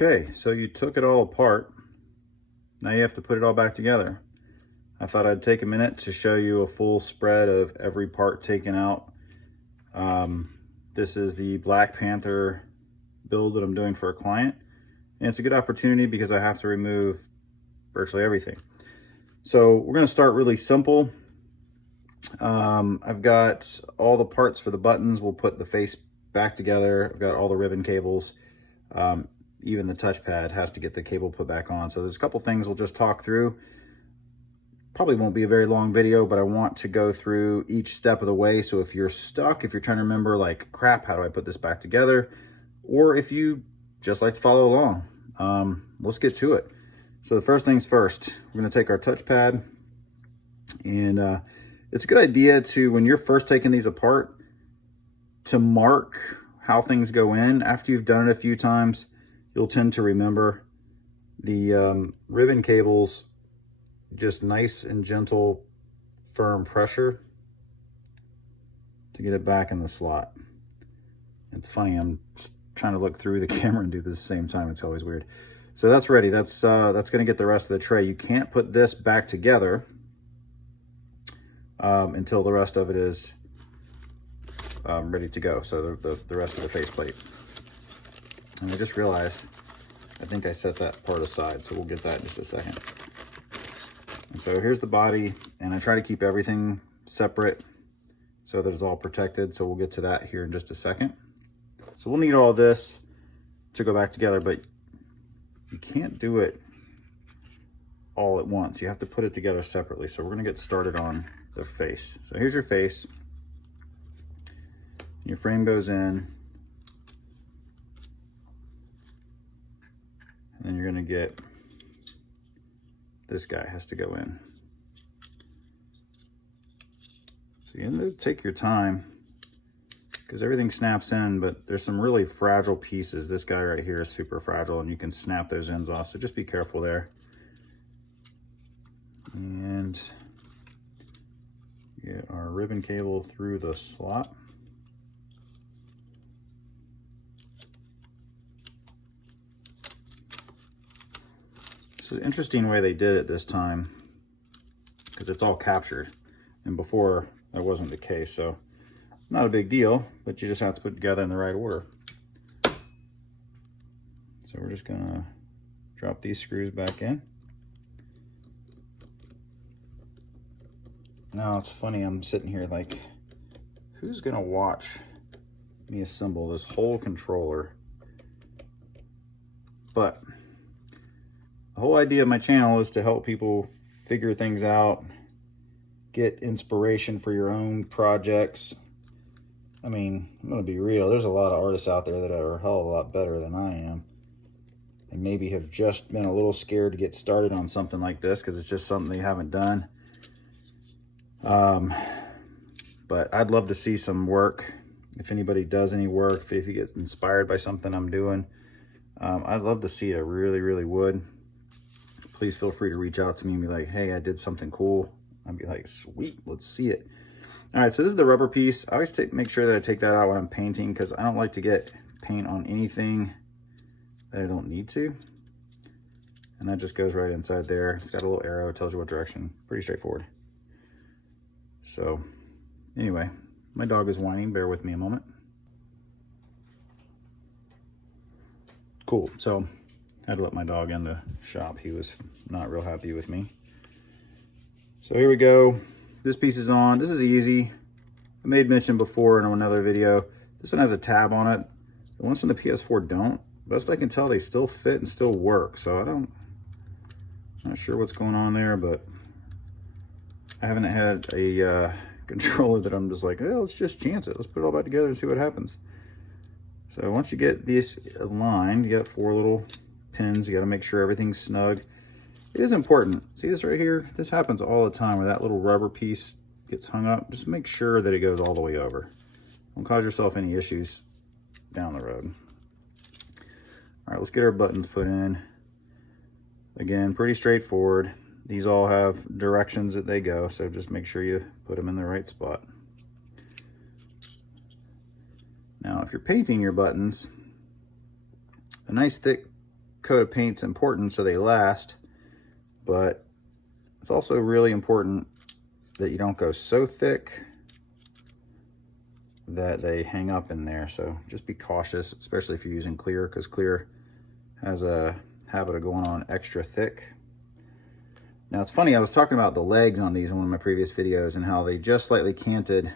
Okay, so you took it all apart. Now you have to put it all back together. I thought I'd take a minute to show you a full spread of every part taken out. This is the Black Panther build that I'm doing for a client. And it's a good opportunity because I have to remove virtually everything. So we're gonna start really simple. I've got all the parts for the buttons. We'll put the face back together. I've got all the ribbon cables. Even the touchpad has to get the cable put back on. So there's a couple things we'll just talk through. Probably won't be a very long video, but I want to go through each step of the way. So if you're stuck, if you're trying to remember like, crap, how do I put this back together? Or if you just like to follow along, let's get to it. So the first things first, we're gonna take our touchpad, and it's a good idea to, when you're first taking these apart, to mark how things go in. After you've done it a few times, you'll tend to remember. The ribbon cables, just nice and gentle, firm pressure to get it back in the slot. It's funny, I'm trying to look through the camera and do this at the same time. It's always weird. So that's ready. That's gonna get the rest of the tray. You can't put this back together until the rest of it is ready to go. So the rest of the faceplate. And I just realized, I think I set that part aside, so we'll get that in just a second. And so here's the body, and I try to keep everything separate so that it's all protected. So we'll get to that here in just a second. So we'll need all this to go back together, but you can't do it all at once. You have to put it together separately. So we're gonna get started on the face. So here's your face. Your frame goes in, and then you're gonna get, this guy has to go in. So you have to take your time because everything snaps in, but there's some really fragile pieces. This guy right here is super fragile and you can snap those ends off. So just be careful there. And get our ribbon cable through the slot. It's an interesting way they did it this time because it's all captured, and before that wasn't the case. So not a big deal, but you just have to put it together in the right order. So we're just gonna drop these screws back in. Now it's funny, I'm sitting here like, who's gonna watch me assemble this whole controller? But the whole idea of my channel is to help people figure things out, get inspiration for your own projects. I mean, I'm gonna be real, there's a lot of artists out there that are a hell of a lot better than I am. And maybe have just been a little scared to get started on something like this because it's just something they haven't done. But I'd love to see some work. If anybody does any work, if you get inspired by something I'm doing, I'd love to see it. I really, really would. Please feel free to reach out to me and be like, hey, I did something cool. I'd be like, sweet, let's see it. All right, so this is the rubber piece. I always make sure that I take that out when I'm painting because I don't like to get paint on anything that I don't need to. And that just goes right inside there. It's got a little arrow, it tells you what direction. Pretty straightforward. So anyway, my dog is whining, bear with me a moment. Cool, so I had to let my dog in the shop. He was not real happy with me. So here we go. This piece is on. This is easy. I made mention before in another video. This one has a tab on it. The ones from the PS4 don't. Best I can tell, they still fit and still work. So not sure what's going on there, but I haven't had a controller that I'm just like, oh, let's just chance it. Let's put it all back together and see what happens. So once you get these aligned, you got 4 little pins. You got to make sure everything's snug. It is important. See this right here? This happens all the time where that little rubber piece gets hung up. Just make sure that it goes all the way over. Don't cause yourself any issues down the road. All right, let's get our buttons put in. Again, pretty straightforward. These all have directions that they go, so just make sure you put them in the right spot. Now, if you're painting your buttons, a nice thick coat of paint's important so they last, but it's also really important that you don't go so thick that they hang up in there. So just be cautious, especially if you're using clear, because clear has a habit of going on extra thick. Now it's funny, I was talking about the legs on these in one of my previous videos and how they just slightly canted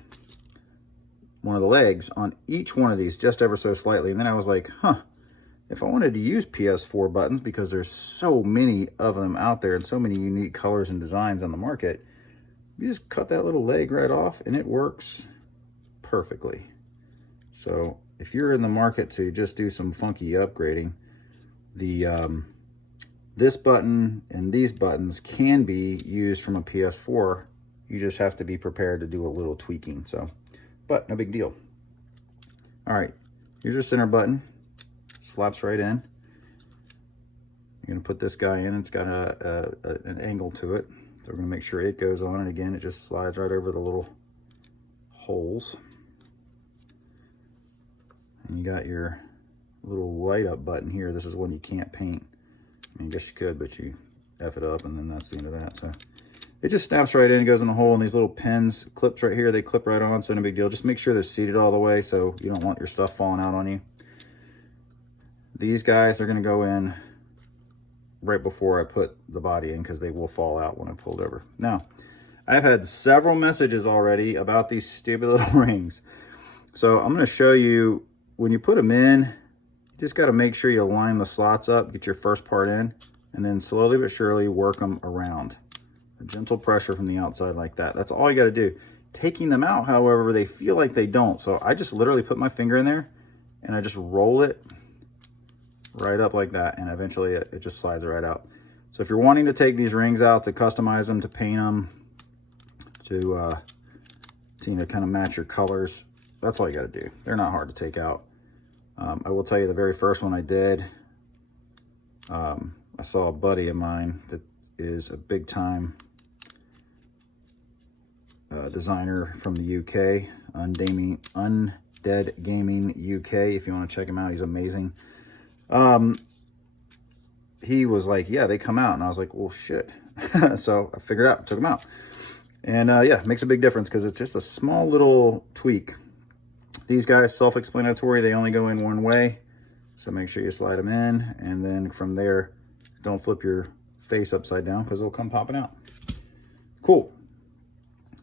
one of the legs on each one of these just ever so slightly. And then I was like, if I wanted to use PS4 buttons, because there's so many of them out there and so many unique colors and designs on the market, you just cut that little leg right off and it works perfectly. So if you're in the market to just do some funky upgrading, this button and these buttons can be used from a PS4. You just have to be prepared to do a little tweaking. So, but no big deal. All right, here's your center button. Slaps right in. You're gonna put this guy in. It's got an angle to it. So we're gonna make sure it goes on, and again, it just slides right over the little holes. And you got your little light up button here. This is one you can't paint. I mean, I guess you could, but you F it up and then that's the end of that. So it just snaps right in, goes in the hole, and these little pins, clips right here, they clip right on, so no big deal. Just make sure they're seated all the way so you don't want your stuff falling out on you. These guys are gonna go in right before I put the body in because they will fall out when I pull it over. Now, I've had several messages already about these stupid little rings. So I'm gonna show you, when you put them in, you just gotta make sure you line the slots up, get your first part in, and then slowly but surely work them around. A gentle pressure from the outside like that. That's all you gotta do. Taking them out, however, they feel like they don't. So I just literally put my finger in there and I just roll it right up like that, and eventually it just slides right out. So if you're wanting to take these rings out to customize them, to paint them, to kind of match your colors, that's all you got to do. They're not hard to take out. I will tell you, the very first one I did, I saw a buddy of mine that is a big time designer from the UK, Undead Gaming UK. If you want to check him out, he's amazing. He was like, yeah, they come out. And I was like, well, shit. So I figured out, took them out. And yeah, it makes a big difference because it's just a small little tweak. These guys, self-explanatory, they only go in one way. So make sure you slide them in. And then from there, don't flip your face upside down because they'll come popping out. Cool.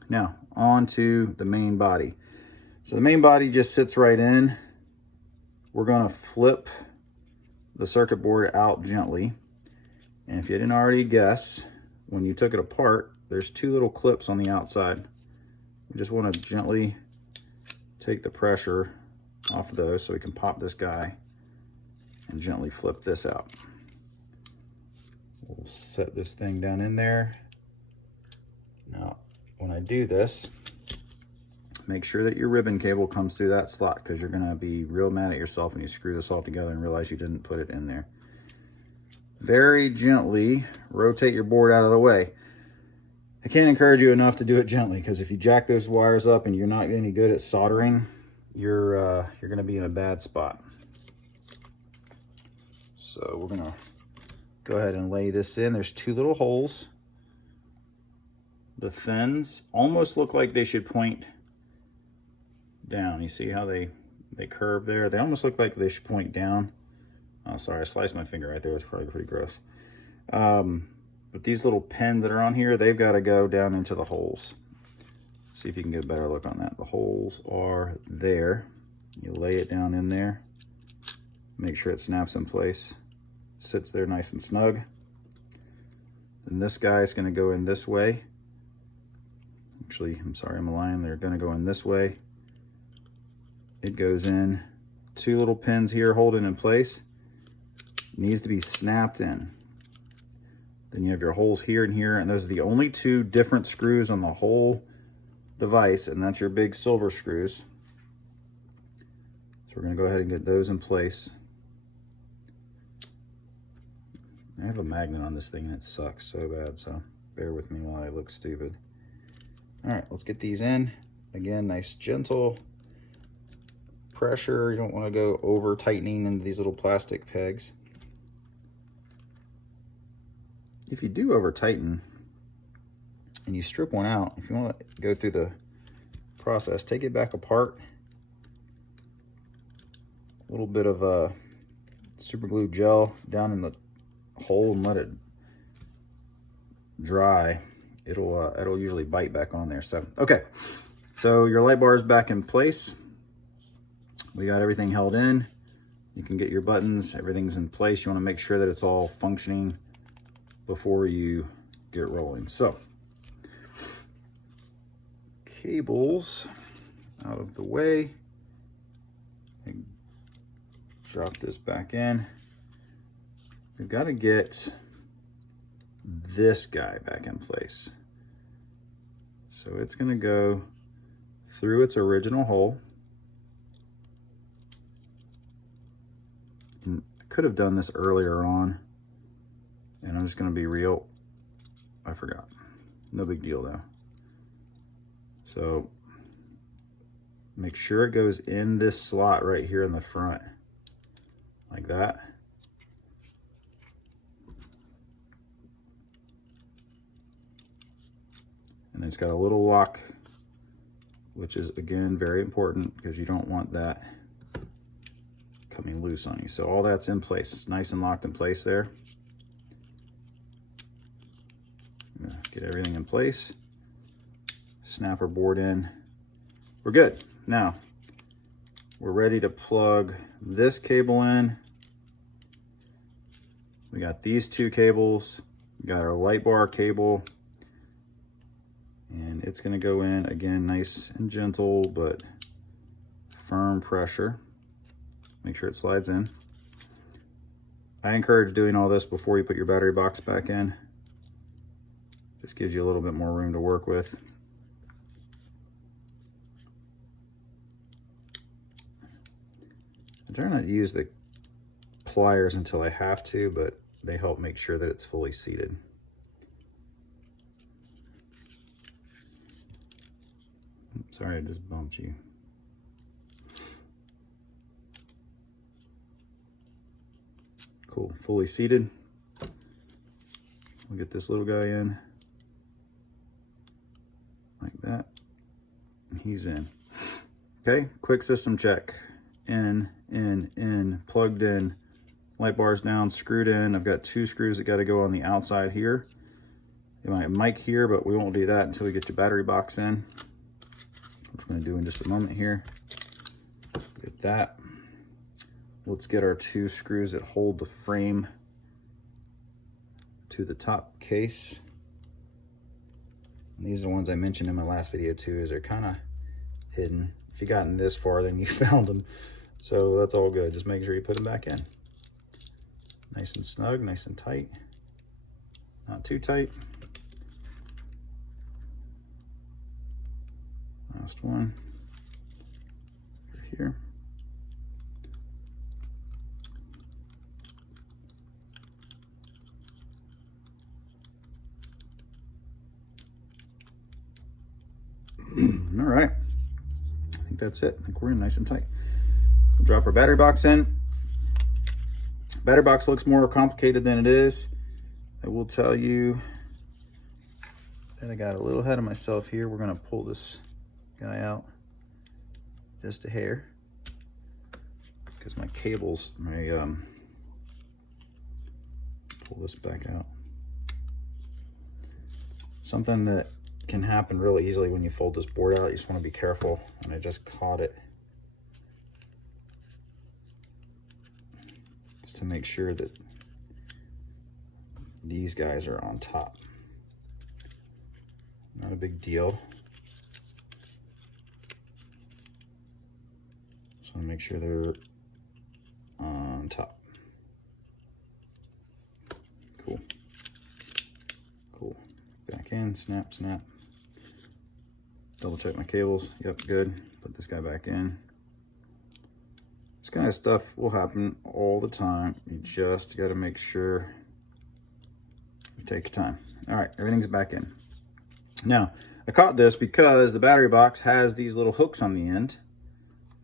Now, on to the main body. So the main body just sits right in. We're going to flip the circuit board out gently. And if you didn't already guess, when you took it apart, there's two little clips on the outside. We just want to gently take the pressure off of those so we can pop this guy and gently flip this out. We'll set this thing down in there. Now, when I do this, make sure that your ribbon cable comes through that slot because you're gonna be real mad at yourself when you screw this all together and realize you didn't put it in there. Very gently rotate your board out of the way. I can't encourage you enough to do it gently because if you jack those wires up and you're not any good at soldering, you're gonna be in a bad spot. So we're gonna go ahead and lay this in. There's two little holes. The fins almost look like they should point down. You see how they curve there? They almost look like they should point down. Oh, sorry, I sliced my finger right there. It's probably pretty gross. But these little pins that are on here, they've got to go down into the holes. See if you can get a better look on that. The holes are there. You lay it down in there. Make sure it snaps in place. Sits there nice and snug. Then this guy is going to go in this way. Actually, I'm sorry, I'm lying. They're going to go in this way. It goes in. Two little pins here holding in place. Needs to be snapped in. Then you have your holes here and here, and those are the only two different screws on the whole device, and that's your big silver screws. So we're going to go ahead and get those in place. I have a magnet on this thing and it sucks so bad, so bear with me while I look stupid. All right, let's get these in. Again, nice gentle pressure. You don't want to go over tightening into these little plastic pegs. if you do over tighten and you strip one out, if you want to go through the process, take it back apart, a little bit of super glue gel down in the hole and let it dry. It'll usually bite back on there. So okay, so your light bar is back in place. We got everything held in. You can get your buttons, everything's in place. You want to make sure that it's all functioning before you get rolling. So cables out of the way. Drop this back in. We've got to get this guy back in place. So it's going to go through its original hole. And I could have done this earlier on, and I'm just going to be real. I forgot. No big deal though. So make sure it goes in this slot right here in the front, like that. And it's got a little lock, which is again very important because you don't want that coming loose on you. So all that's in place. It's nice and locked in place there. I'm gonna get everything in place. Snap our board in. We're good. Now we're ready to plug this cable in. We got these two cables. We got our light bar cable. And it's going to go in, again, nice and gentle, but firm pressure. Make sure it slides in. I encourage doing all this before you put your battery box back in. Just gives you a little bit more room to work with. I try not to use the pliers until I have to, but they help make sure that it's fully seated. Sorry, I just bumped you. Cool, fully seated. We'll get this little guy in like that, and he's in. Okay, quick system check. In, plugged in, light bars down, screwed in. I've got two screws that got to go on the outside here. You might have mic here, but we won't do that until we get your battery box in, which we're going to do in just a moment here. Get that. Let's get our two screws that hold the frame to the top case. And these are the ones I mentioned in my last video too, is they're kind of hidden. If you gotten this far, then you found them. So that's all good. Just make sure you put them back in. Nice and snug, nice and tight. Not too tight. Last one over here. All right, I think that's it. I think we're in nice and tight. We'll drop our battery box in. Battery box looks more complicated than it is. I will tell you that I got a little ahead of myself here. We're gonna pull this guy out just a hair because my cables, pull this back out. Something that can happen really easily when you fold this board out, you just want to be careful, and I just caught it just to make sure that these guys are on top. Not a big deal. Just want to make sure they're on top. Cool. Cool. Back in, snap, snap. Double check my cables. Yep, good. Put this guy back in. This kind of stuff will happen all the time. You just got to make sure you take your time. All right, everything's back in. Now, I caught this because the battery box has these little hooks on the end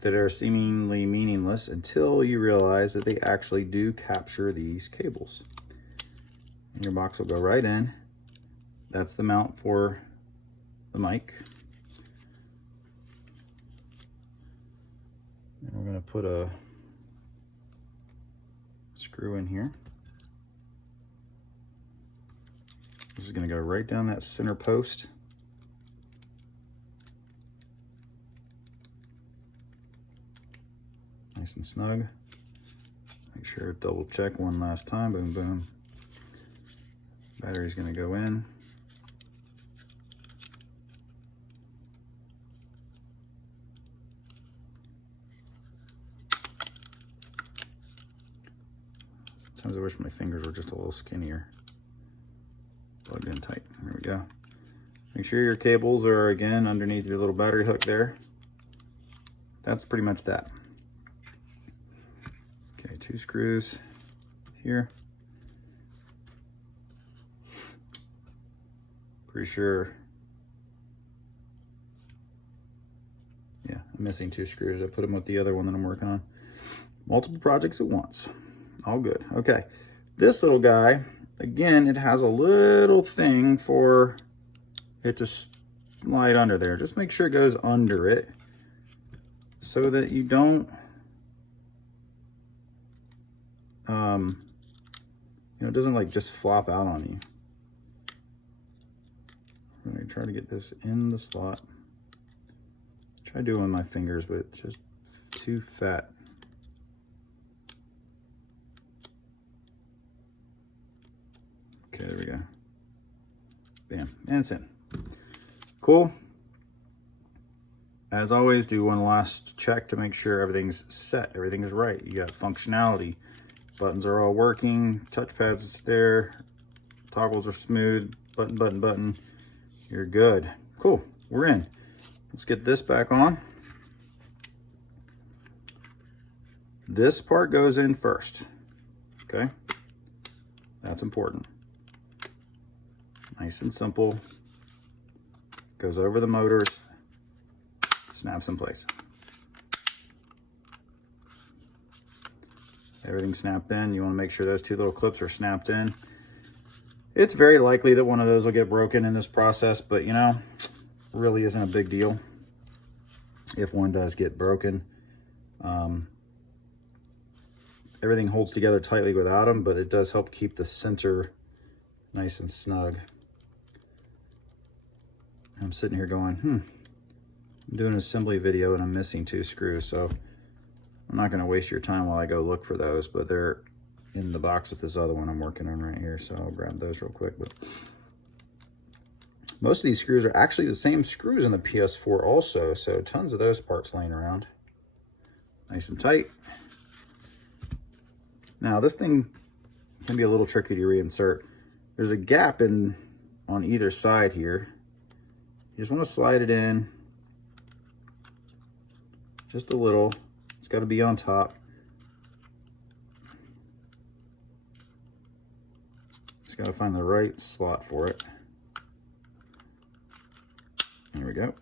that are seemingly meaningless until you realize that they actually do capture these cables. Your box will go right in. That's the mount for the mic. And we're going to put a screw in here. This is going to go right down that center post. Nice and snug. Make sure to double check one last time. Boom, boom. Battery's going to go in. Sometimes I wish my fingers were just a little skinnier. Plugged in tight. There we go. Make sure your cables are again underneath your little battery hook there. That's pretty much that. Okay, 2 screws here. Pretty sure. Yeah, I'm missing 2 screws. I put them with the other one that I'm working on. Multiple projects at once. All good. Okay, this little guy, again, it has a little thing for it to slide under there. Just make sure it goes under it so that you don't, it doesn't like just flop out on you. I'm going to try to get this in the slot. Try doing with my fingers, but it's just too fat. Okay, there we go. Bam, and it's in. Cool. As always, do one last check to make sure everything's set, everything is right. You got functionality. Buttons are all working, touchpads there, toggles are smooth, button. You're good. Cool, we're in. Let's get this back on. This part goes in first, okay? That's important. Nice and simple. Goes over the motors, snaps in place. Everything's snapped in. You want to make sure those 2 little clips are snapped in. It's very likely that one of those will get broken in this process, but really isn't a big deal if one does get broken. Everything holds together tightly without them, but it does help keep the center nice and snug. I'm sitting here going, I'm doing an assembly video and I'm missing 2 screws, so I'm not going to waste your time while I go look for those, but they're in the box with this other one I'm working on right here, so I'll grab those real quick. But most of these screws are actually the same screws in the PS4 also, so tons of those parts laying around. Nice and tight. Now this thing can be a little tricky to reinsert. There's a gap on either side here. You just want to slide it in just a little. It's got to be on top. Just got to find the right slot for it. There we go.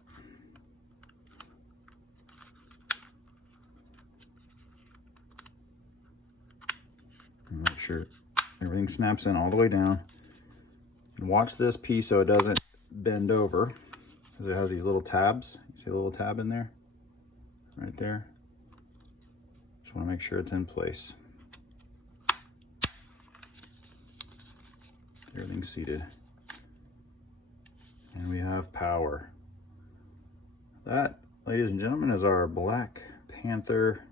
And make sure everything snaps in all the way down. And watch this piece so it doesn't bend over, because it has these little tabs. You see a little tab in there? Right there. Just want to make sure it's in place. Everything's seated. And we have power. That, ladies and gentlemen, is our Black Panther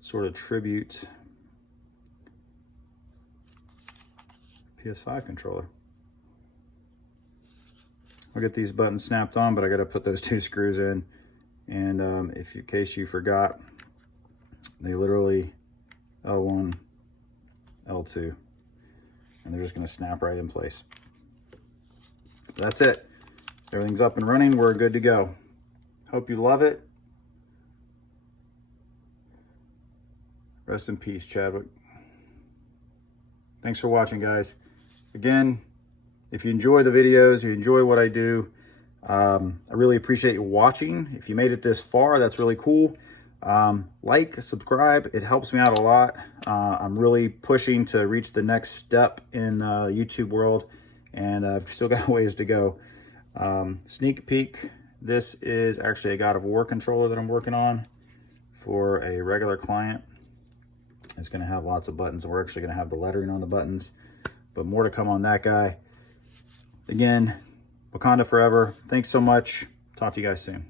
sort of tribute PS5 controller. I'll get these buttons snapped on, but I got to put those 2 screws in. And in case you forgot, they literally L1, L2, and they're just going to snap right in place. That's it. Everything's up and running. We're good to go. Hope you love it. Rest in peace, Chadwick. Thanks for watching, guys. Again, if you enjoy the videos, you enjoy what I do, I really appreciate you watching. If you made it this far, that's really cool. Like, subscribe, it helps me out a lot. I'm really pushing to reach the next step in YouTube world, and I've still got a ways to go. Sneak peek, this is actually a God of War controller that I'm working on for a regular client. It's going to have lots of buttons. We're actually going to have the lettering on the buttons, but more to come on that guy. Again, Wakanda forever. Thanks so much. Talk to you guys soon.